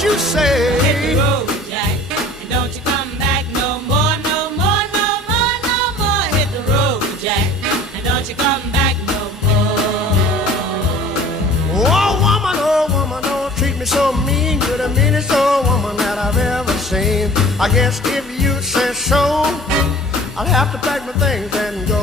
what you say. Hit the road, Jack, and don't you come back no more, no more, no more, no more. Hit the road, Jack, and don't you come back no more. Oh woman, don't treat me so mean. You're the meanest old woman that I've ever seen. I guess if you say so, I'll have to pack my things and go.